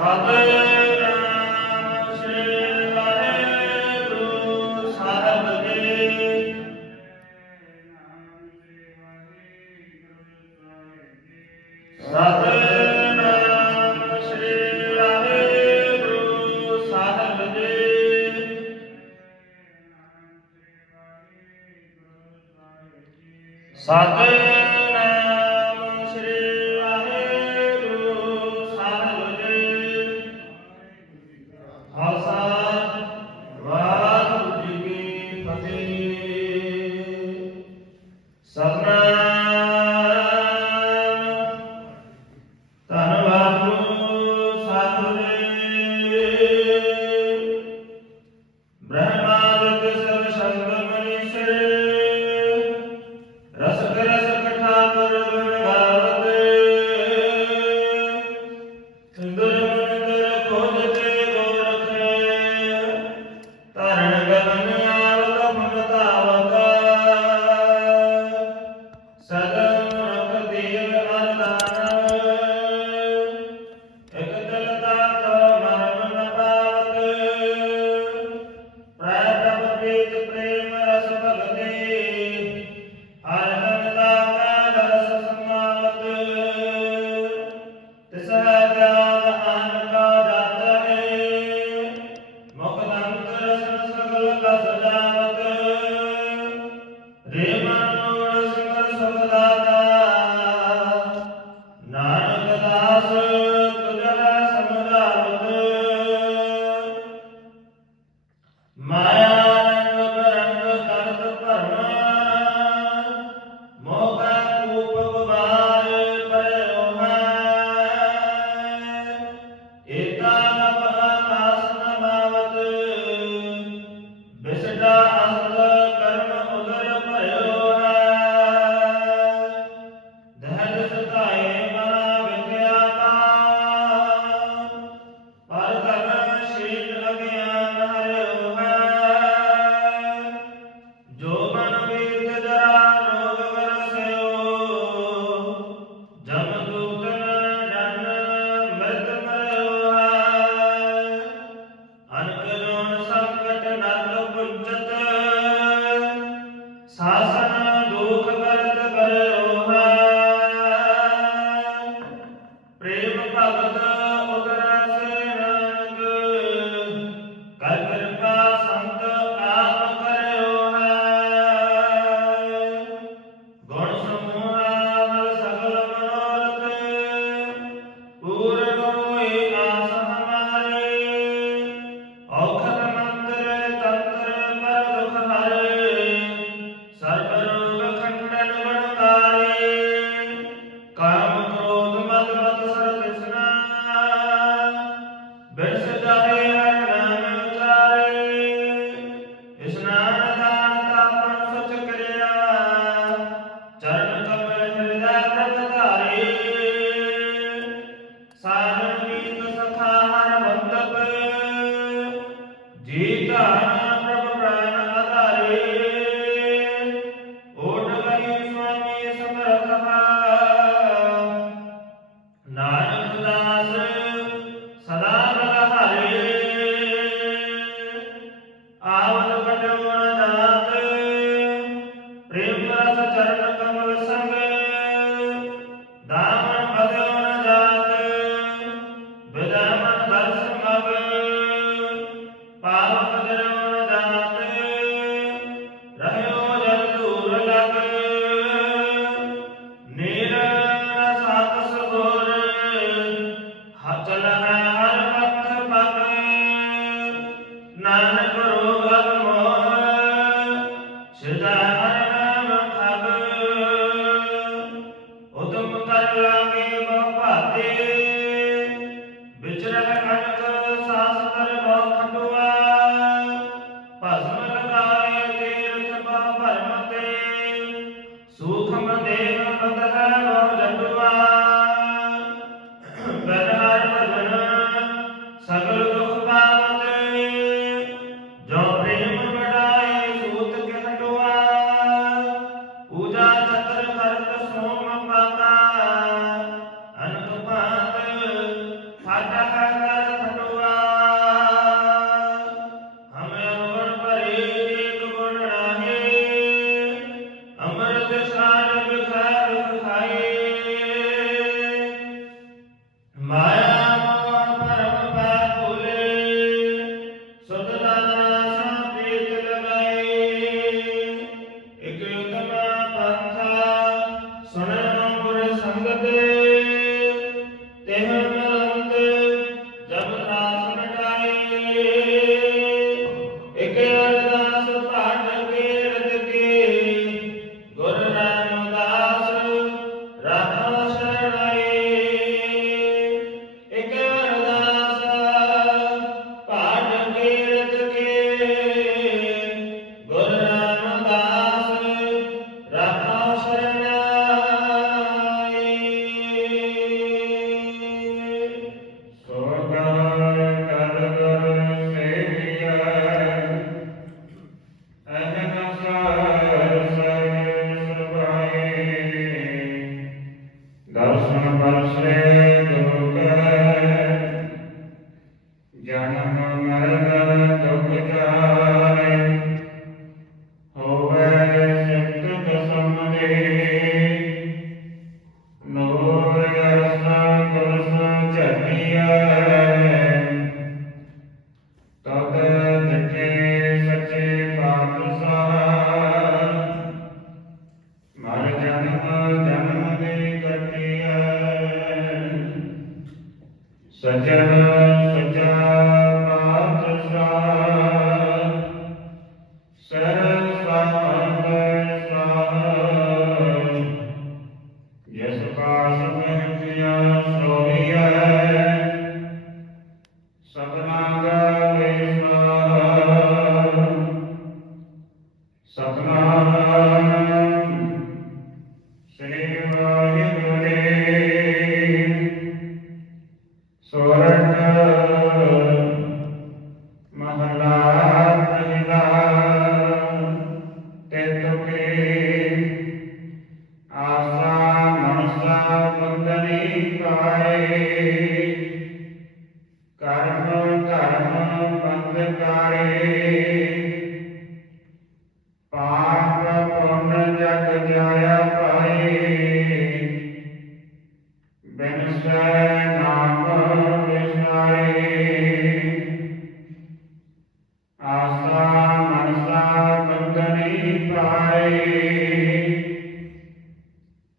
Amen.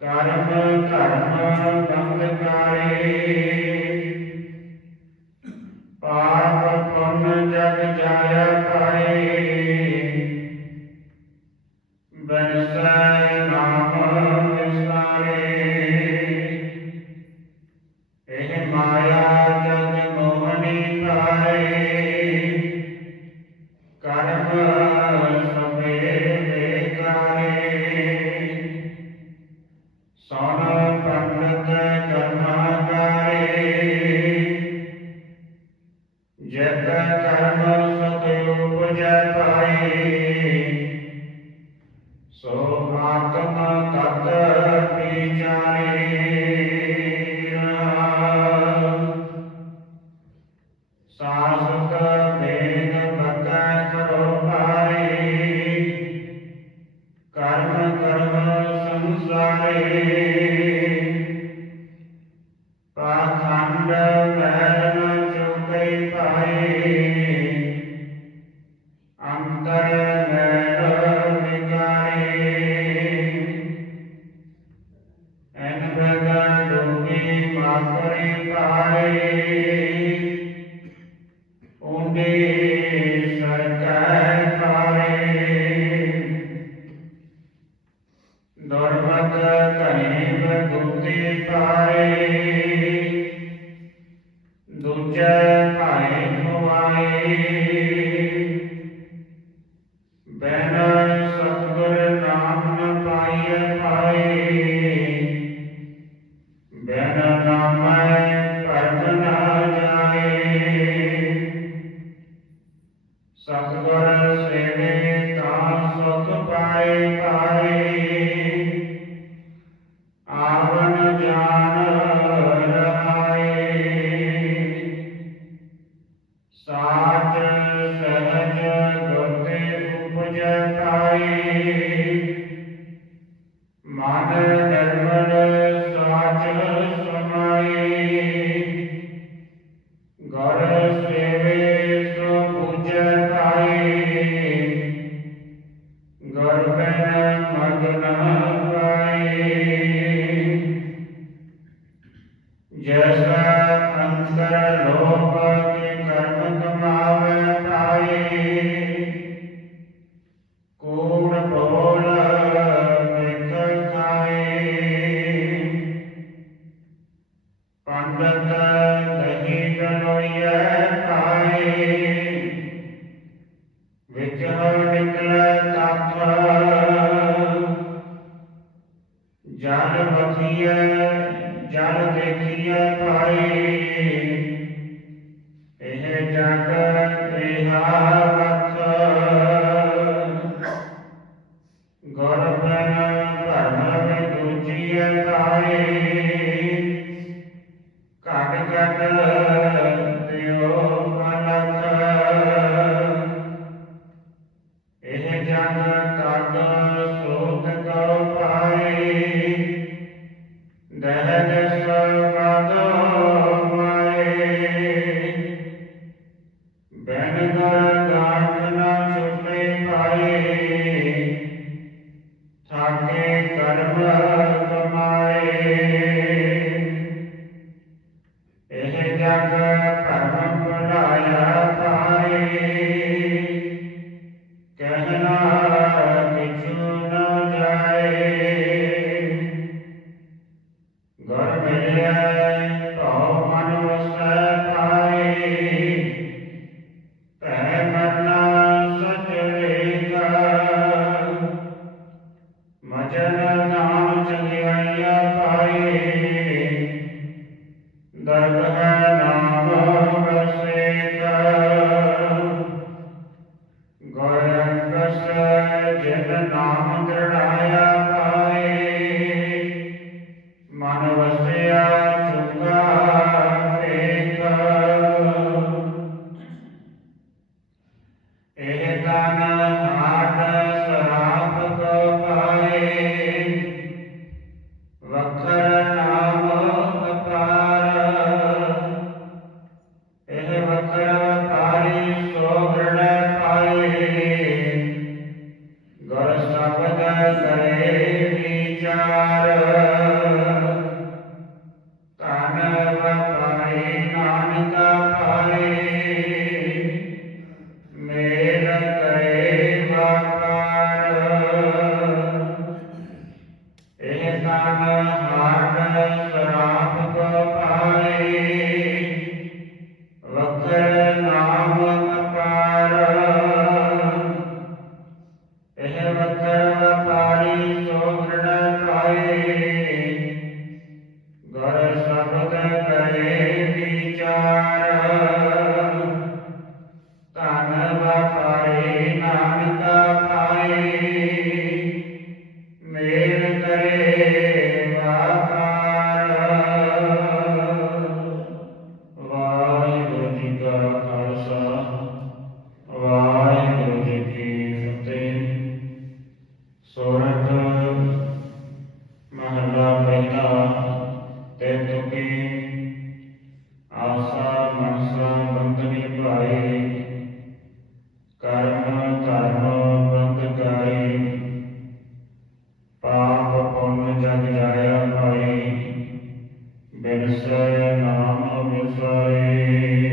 ਕਰਮ ਧਰਮ ਬੰਦ ਕਰ Sana Yeah. Hare Dharma ਬਿਨਸੈ ਨਾਮ ਵਿਸਰੈ